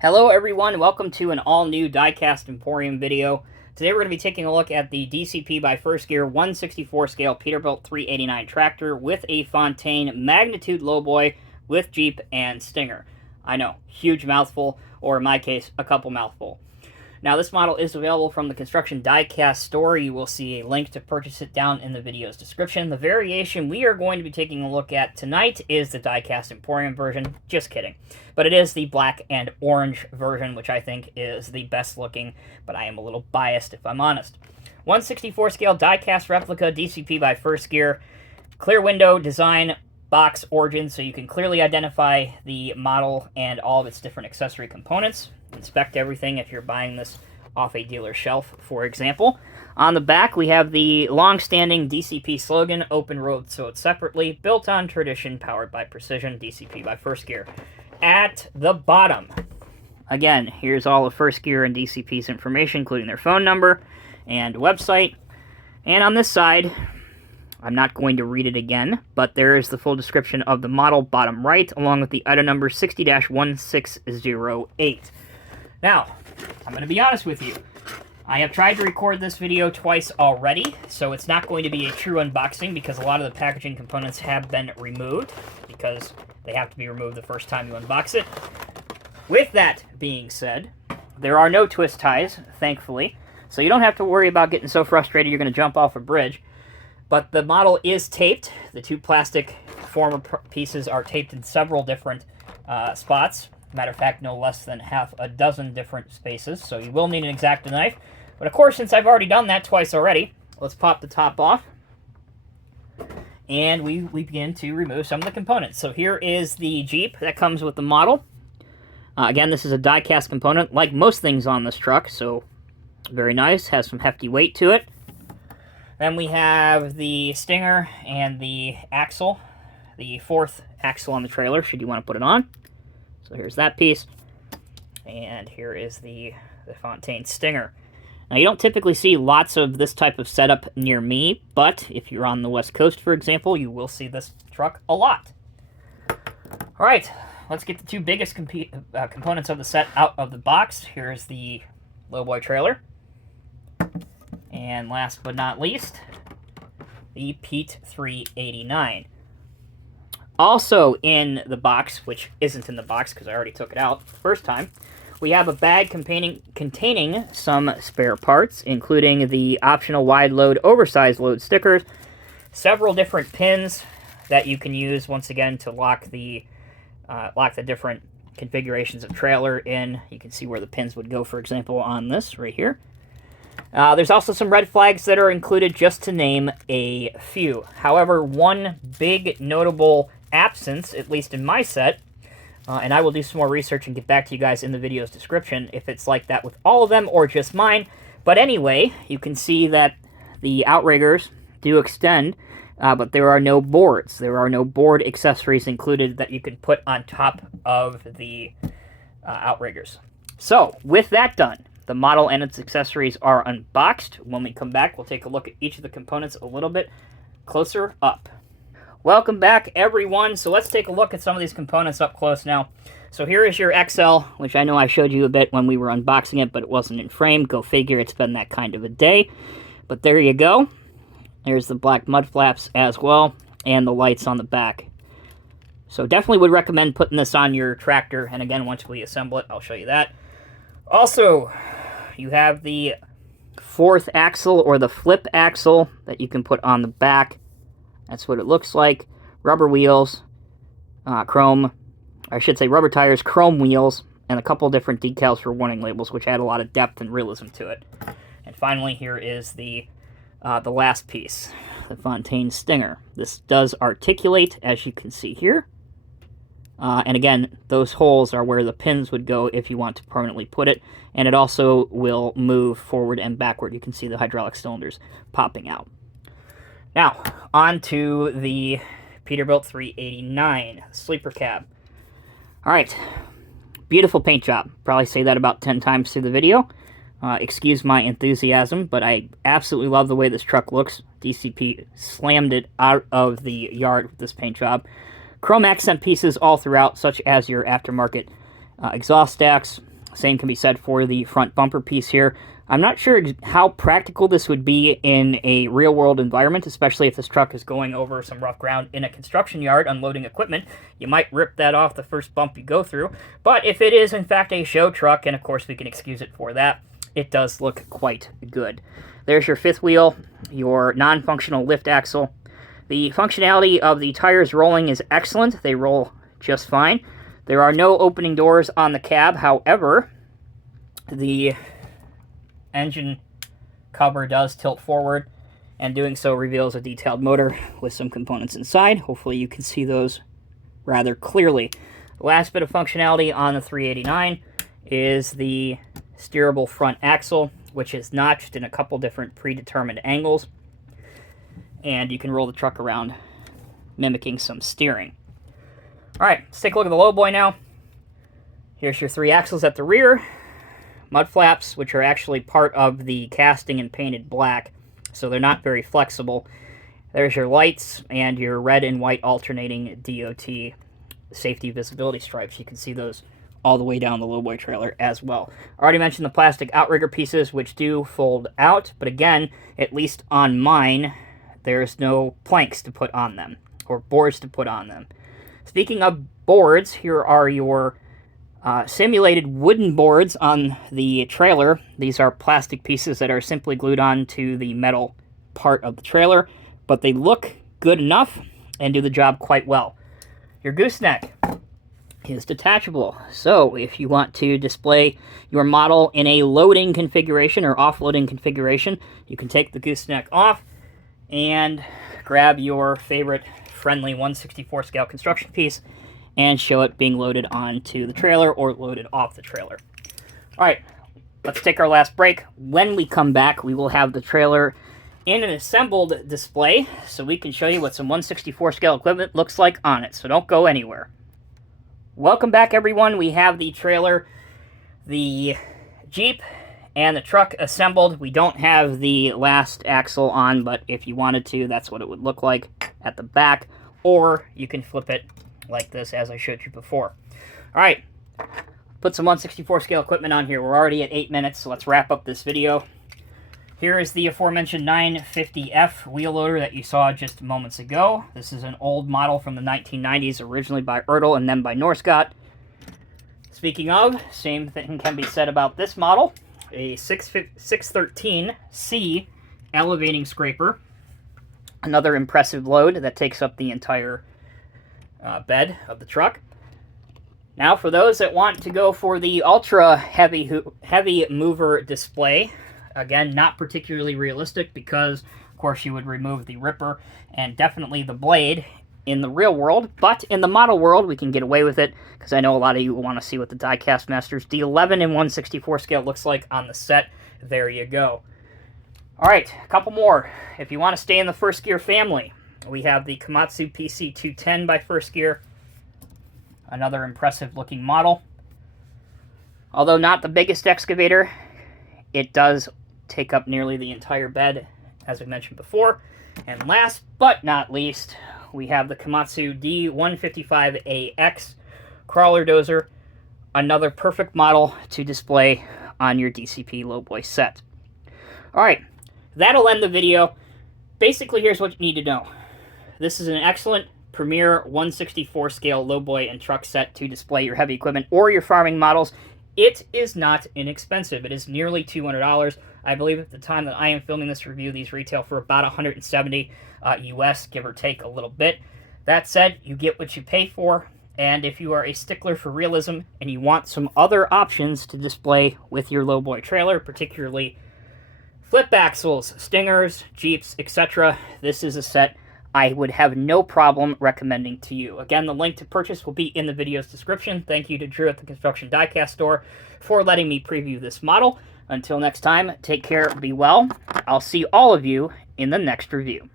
Hello everyone, welcome to an all-new Diecast Emporium video. Today we're going to be taking a look at the DCP by First Gear 164 scale Peterbilt 389 tractor with a Fontaine magnitude lowboy with Jeep and Stinger. I know, huge mouthful, or in my case, a couple mouthful. Now this model is available from the Construction Diecast store. You will see a link to purchase it down in the video's description. The variation we are going to be taking a look at tonight is the Diecast Emporium version. Just kidding. But it is the black and orange version, which I think is the best looking, but I am a little biased if I'm honest. 164 scale diecast replica DCP by First Gear. Clear window design, box origin, so you can clearly identify the model and all of its different accessory components. Inspect everything if you're buying this off a dealer shelf, for example. On the back, we have the long-standing DCP slogan, Open Road Sold Separately, built on tradition, powered by precision, DCP by First Gear. At the bottom, again, here's all of First Gear and DCP's information, including their phone number and website. And on this side, I'm not going to read it again, but there is the full description of the model, bottom right, along with the item number 60-1608. Now, I'm going to be honest with you. I have tried to record this video twice already, so it's not going to be a true unboxing because a lot of the packaging components have been removed because they have to be removed the first time you unbox it. With that being said, there are no twist ties, thankfully, so you don't have to worry about getting so frustrated you're going to jump off a bridge. But the model is taped. The two plastic former pieces are taped in several different spots. Matter of fact, no less than half a dozen different spaces, so you will need an X-Acto knife. But of course, since I've already done that twice already, let's pop the top off. And we begin to remove some of the components. So here is the Jeep that comes with the model. Again, this is a die-cast component, like most things on this truck, so very nice. Has some hefty weight to it. Then we have the Stinger and the axle, the fourth axle on the trailer, should you want to put it on. So here's that piece, and here is the Fontaine Stinger. Now, you don't typically see lots of this type of setup near me, but if you're on the West Coast, for example, you will see this truck a lot. All right, let's get the two biggest components of the set out of the box. Here's the Lowboy trailer. And last but not least, the Pete 389. Also in the box, which isn't in the box because I already took it out the first time, we have a bag containing some spare parts, including the optional wide load, oversized load stickers, several different pins that you can use, once again, to lock the different configurations of trailer in. You can see where the pins would go, for example, on this right here. There's also some red flags that are included, just to name a few. However, one big notable absence, at least in my set, and I will do some more research and get back to you guys in the video's description if it's like that with all of them or just mine. But anyway, you can see that the outriggers do extend, but there are no boards. There are no board accessories included that you can put on top of the outriggers. So, with that done, the model and its accessories are unboxed. When we come back, we'll take a look at each of the components a little bit closer up. Welcome back, everyone. So let's take a look at some of these components up close now. So here is your XL, which I know I showed you a bit when we were unboxing it, but it wasn't in frame. Go figure, it's been that kind of a day. But there you go. There's the black mud flaps as well, and the lights on the back. So definitely would recommend putting this on your tractor. And again, once we assemble it, I'll show you that. Also, you have the fourth axle, or the flip axle, that you can put on the back. That's what it looks like. Rubber wheels, rubber tires, chrome wheels, and a couple different decals for warning labels, which add a lot of depth and realism to it. And finally, here is the last piece, the Fontaine Stinger. This does articulate, as you can see here. And again, those holes are where the pins would go if you want to permanently put it. And it also will move forward and backward. You can see the hydraulic cylinders popping out. Now, on to the Peterbilt 389 sleeper cab. All right, beautiful paint job. Probably say that about 10 times through the video. Excuse my enthusiasm, but I absolutely love the way this truck looks. DCP slammed it out of the yard with this paint job. Chrome accent pieces all throughout, such as your aftermarket exhaust stacks, Same can be said for the front bumper piece here. I'm not sure how practical this would be in a real-world environment, especially if this truck is going over some rough ground in a construction yard unloading equipment. You might rip that off the first bump you go through. But if it is, in fact, a show truck, and of course we can excuse it for that, it does look quite good. There's your fifth wheel, your non-functional lift axle. The functionality of the tires rolling is excellent. They roll just fine. There are no opening doors on the cab. However, the engine cover does tilt forward, and doing so reveals a detailed motor with some components inside. Hopefully you can see those rather clearly. The last bit of functionality on the 389 is the steerable front axle, which is notched in a couple different predetermined angles, and you can roll the truck around mimicking some steering. Alright, let's take a look at the Lowboy now. Here's your 3 axles at the rear. Mud flaps, which are actually part of the casting and painted black, so they're not very flexible. There's your lights and your red and white alternating DOT safety visibility stripes. You can see those all the way down the Lowboy trailer as well. I already mentioned the plastic outrigger pieces, which do fold out, but again, at least on mine, there's no planks to put on them, or boards to put on them. Speaking of boards, here are your simulated wooden boards on the trailer. These are plastic pieces that are simply glued on to the metal part of the trailer, but they look good enough and do the job quite well. Your gooseneck is detachable, so if you want to display your model in a loading configuration or offloading configuration, you can take the gooseneck off and grab your favorite friendly 1/64 scale construction piece and show it being loaded onto the trailer or loaded off the trailer. Alright, let's take our last break. When we come back, we will have the trailer in an assembled display, so we can show you what some 1/64 scale equipment looks like on it, so don't go anywhere. Welcome back, everyone. We have the trailer, the Jeep, and the truck assembled. We don't have the last axle on, but if you wanted to, that's what it would look like at the back, or you can flip it like this, as I showed you before. All right, put some 1/64 scale equipment on here. We're already at 8 minutes, so let's wrap up this video. Here is the aforementioned 950F wheel loader that you saw just moments ago. This is an old model from the 1990s, originally by Ertl and then by Norscott. Speaking of, same thing can be said about this model, a 613C elevating scraper. Another impressive load that takes up the entire bed of the truck. Now, for those that want to go for the ultra heavy mover display, again, not particularly realistic because, of course, you would remove the ripper and definitely the blade in the real world, but in the model world, we can get away with it because I know a lot of you want to see what the Diecast Masters D11 in 1/64 scale looks like on the set. There you go. All right, a couple more. If you want to stay in the First Gear family, we have the Komatsu PC210 by First Gear. Another impressive looking model. Although not the biggest excavator, it does take up nearly the entire bed, as we mentioned before. And last but not least, we have the Komatsu D155AX crawler dozer. Another perfect model to display on your DCP Lowboy set. Alright, that'll end the video. Basically, here's what you need to know. This is an excellent premier 1/64 scale Lowboy and truck set to display your heavy equipment or your farming models. It is not inexpensive. It is nearly $200. I believe at the time that I am filming this review, these retail for about $170 US, give or take a little bit. That said, you get what you pay for, and if you are a stickler for realism and you want some other options to display with your Lowboy trailer, particularly flip axles, stingers, Jeeps, etc., this is a set I would have no problem recommending to you. Again, the link to purchase will be in the video's description. Thank you to Drew at the Construction Diecast store for letting me preview this model. Until next time, take care, be well. I'll see all of you in the next review.